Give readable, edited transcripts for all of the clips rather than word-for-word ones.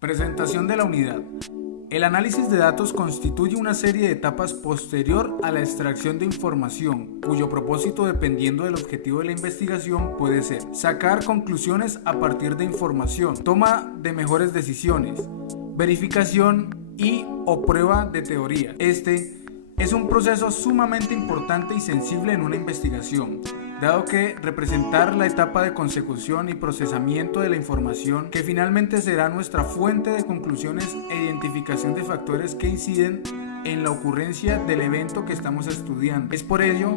Presentación de la unidad. El análisis de datos constituye una serie de etapas posterior a la extracción de información, cuyo propósito, dependiendo del objetivo de la investigación, puede ser sacar conclusiones a partir de información, toma de mejores decisiones, verificación y/o prueba de teoría. Este es un proceso sumamente importante y sensible en una investigación, dado que representar la etapa de consecución y procesamiento de la información, que finalmente será nuestra fuente de conclusiones e identificación de factores que inciden en la ocurrencia del evento que estamos estudiando. Es por ello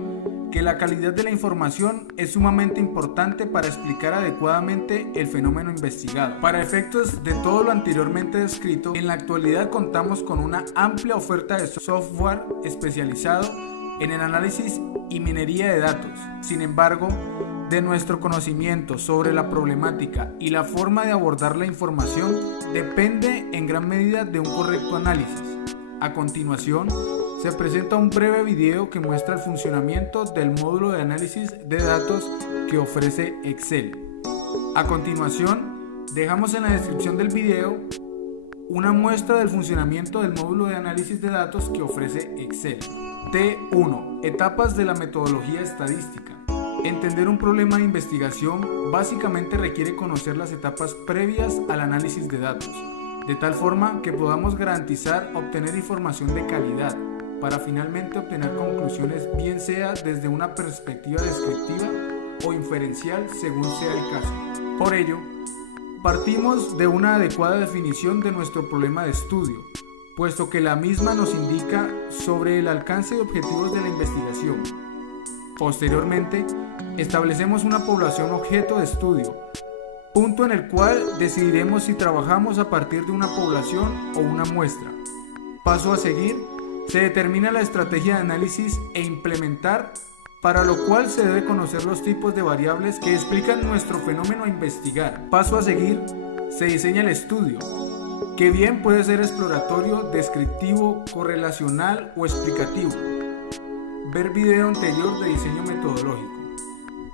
que la calidad de la información es sumamente importante para explicar adecuadamente el fenómeno investigado. Para efectos de todo lo anteriormente descrito, en la actualidad contamos con una amplia oferta de software especializado en el análisis y minería de datos. Sin embargo, de nuestro conocimiento sobre la problemática y la forma de abordar la información depende en gran medida de un correcto análisis. A continuación, se presenta un breve video que muestra el funcionamiento del módulo de análisis de datos que ofrece Excel. A continuación, dejamos en la descripción del video una muestra del funcionamiento del módulo de análisis de datos que ofrece Excel. T1. Etapas de la metodología estadística. Entender un problema de investigación básicamente requiere conocer las etapas previas al análisis de datos, de tal forma que podamos garantizar obtener información de calidad, para finalmente obtener conclusiones, bien sea desde una perspectiva descriptiva o inferencial según sea el caso. Por ello, partimos de una adecuada definición de nuestro problema de estudio, puesto que la misma nos indica sobre el alcance de objetivos de la investigación. Posteriormente, establecemos una población objeto de estudio, punto en el cual decidiremos si trabajamos a partir de una población o una muestra. Paso a seguir, se determina la estrategia de análisis e implementar, para lo cual se debe conocer los tipos de variables que explican nuestro fenómeno a investigar. Paso a seguir, se diseña el estudio, que bien puede ser exploratorio, descriptivo, correlacional o explicativo. Ver video anterior de diseño metodológico.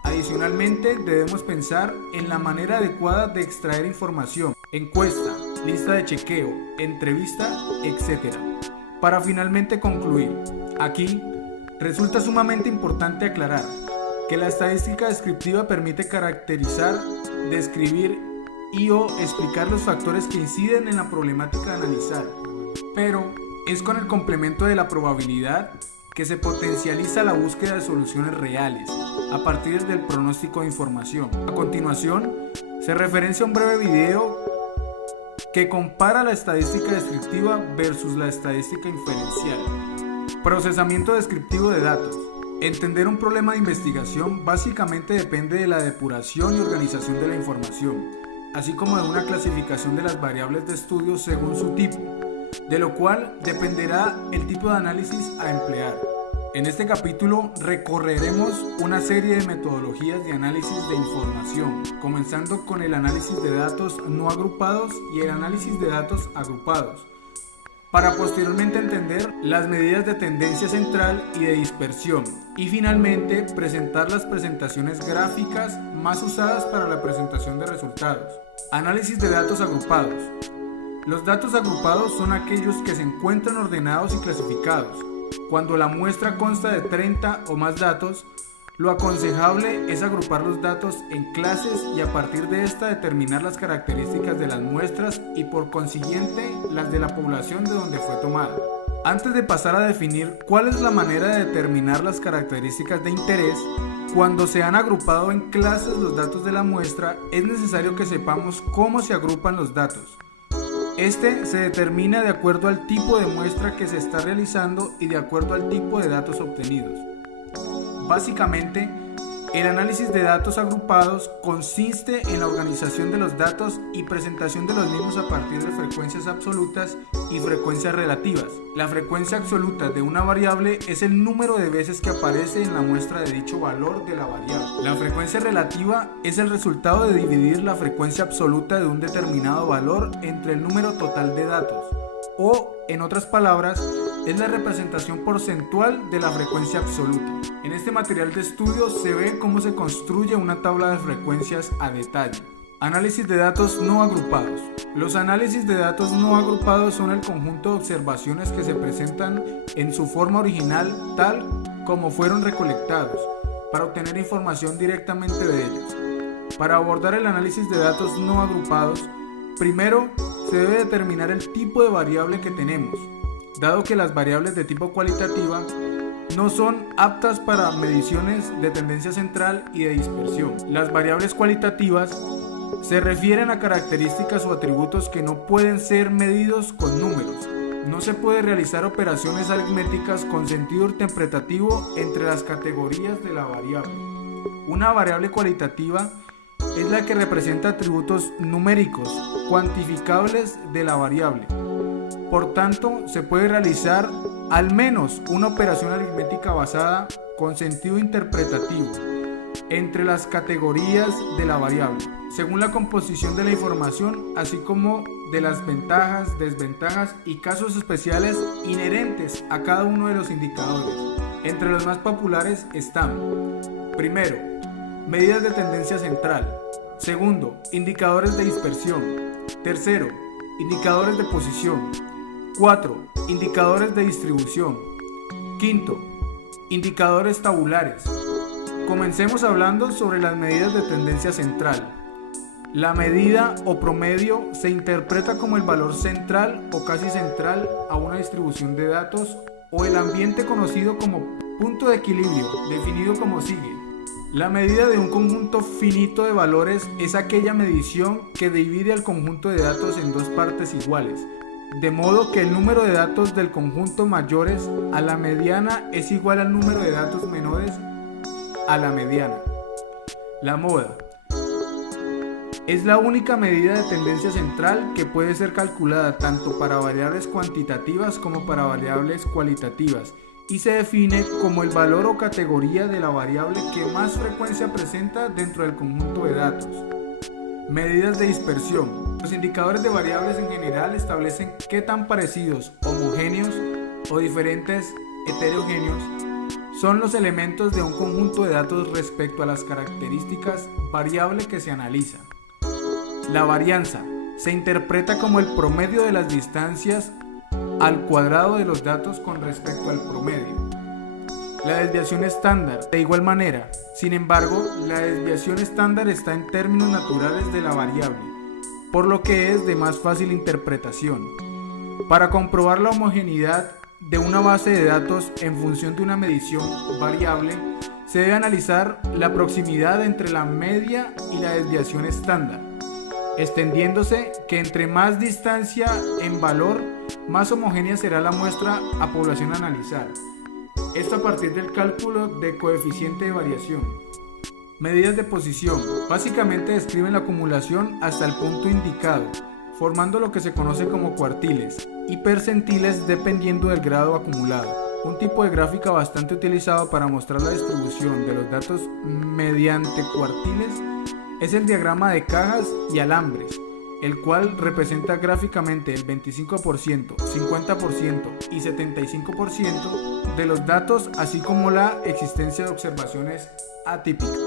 Adicionalmente, debemos pensar en la manera adecuada de extraer información, encuesta, lista de chequeo, entrevista, etc. Para finalmente concluir, aquí resulta sumamente importante aclarar que la estadística descriptiva permite caracterizar, describir y/o explicar los factores que inciden en la problemática a analizar, pero es con el complemento de la probabilidad que se potencializa la búsqueda de soluciones reales a partir del pronóstico de información. A continuación, se referencia un breve video que compara la estadística descriptiva versus la estadística inferencial. Procesamiento descriptivo de datos. Entender un problema de investigación básicamente depende de la depuración y organización de la información, así como de una clasificación de las variables de estudio según su tipo, de lo cual dependerá el tipo de análisis a emplear. En este capítulo recorreremos una serie de metodologías de análisis de información, comenzando con el análisis de datos no agrupados y el análisis de datos agrupados, para posteriormente entender las medidas de tendencia central y de dispersión, y finalmente presentar las presentaciones gráficas más usadas para la presentación de resultados. Análisis de datos agrupados. Los datos agrupados son aquellos que se encuentran ordenados y clasificados. Cuando la muestra consta de 30 o más datos, lo aconsejable es agrupar los datos en clases y a partir de esta determinar las características de las muestras y por consiguiente las de la población de donde fue tomada. Antes de pasar a definir cuál es la manera de determinar las características de interés, cuando se han agrupado en clases los datos de la muestra, es necesario que sepamos cómo se agrupan los datos. Este se determina de acuerdo al tipo de muestra que se está realizando y de acuerdo al tipo de datos obtenidos. Básicamente, el análisis de datos agrupados consiste en la organización de los datos y presentación de los mismos a partir de frecuencias absolutas y frecuencias relativas. La frecuencia absoluta de una variable es el número de veces que aparece en la muestra de dicho valor de la variable. La frecuencia relativa es el resultado de dividir la frecuencia absoluta de un determinado valor entre el número total de datos, o, en otras palabras, es la representación porcentual de la frecuencia absoluta. En este material de estudio se ve cómo se construye una tabla de frecuencias a detalle. Análisis de datos no agrupados. Los análisis de datos no agrupados son el conjunto de observaciones que se presentan en su forma original tal como fueron recolectados, para obtener información directamente de ellos. Para abordar el análisis de datos no agrupados, primero se debe determinar el tipo de variable que tenemos, dado que las variables de tipo cualitativa no son aptas para mediciones de tendencia central y de dispersión. Las variables cualitativas se refieren a características o atributos que no pueden ser medidos con números. No se puede realizar operaciones aritméticas con sentido interpretativo entre las categorías de la variable. Una variable cualitativa es la que representa atributos numéricos, cuantificables de la variable. Por tanto, se puede realizar al menos una operación aritmética basada con sentido interpretativo entre las categorías de la variable, según la composición de la información, así como de las ventajas, desventajas y casos especiales inherentes a cada uno de los indicadores. Entre los más populares están: primero, medidas de tendencia central; segundo, indicadores de dispersión; tercero, indicadores de posición; 4. Indicadores de distribución; quinto, indicadores tabulares. Comencemos hablando sobre las medidas de tendencia central. La medida o promedio se interpreta como el valor central o casi central a una distribución de datos o el ambiente conocido como punto de equilibrio, definido como sigue. La medida de un conjunto finito de valores es aquella medición que divide al conjunto de datos en dos partes iguales, de modo que el número de datos del conjunto mayores a la mediana es igual al número de datos menores a la mediana. La moda es la única medida de tendencia central que puede ser calculada tanto para variables cuantitativas como para variables cualitativas y se define como el valor o categoría de la variable que más frecuencia presenta dentro del conjunto de datos. Medidas de dispersión. Los indicadores de variables en general establecen qué tan parecidos, homogéneos o diferentes, heterogéneos, son los elementos de un conjunto de datos respecto a las características variable que se analiza. La varianza se interpreta como el promedio de las distancias al cuadrado de los datos con respecto al promedio. La desviación estándar, de igual manera. Sin embargo, la desviación estándar está en términos naturales de la variable, por lo que es de más fácil interpretación. Para comprobar la homogeneidad de una base de datos en función de una medición variable, se debe analizar la proximidad entre la media y la desviación estándar, extendiéndose que entre más distancia en valor, más homogénea será la muestra a población a analizar. Esto a partir del cálculo de coeficiente de variación. Medidas de posición. Básicamente describen la acumulación hasta el punto indicado, formando lo que se conoce como cuartiles y percentiles dependiendo del grado acumulado. Un tipo de gráfica bastante utilizado para mostrar la distribución de los datos mediante cuartiles es el diagrama de cajas y alambres, el cual representa gráficamente el 25%, 50% y 75% de los datos, así como la existencia de observaciones atípicas.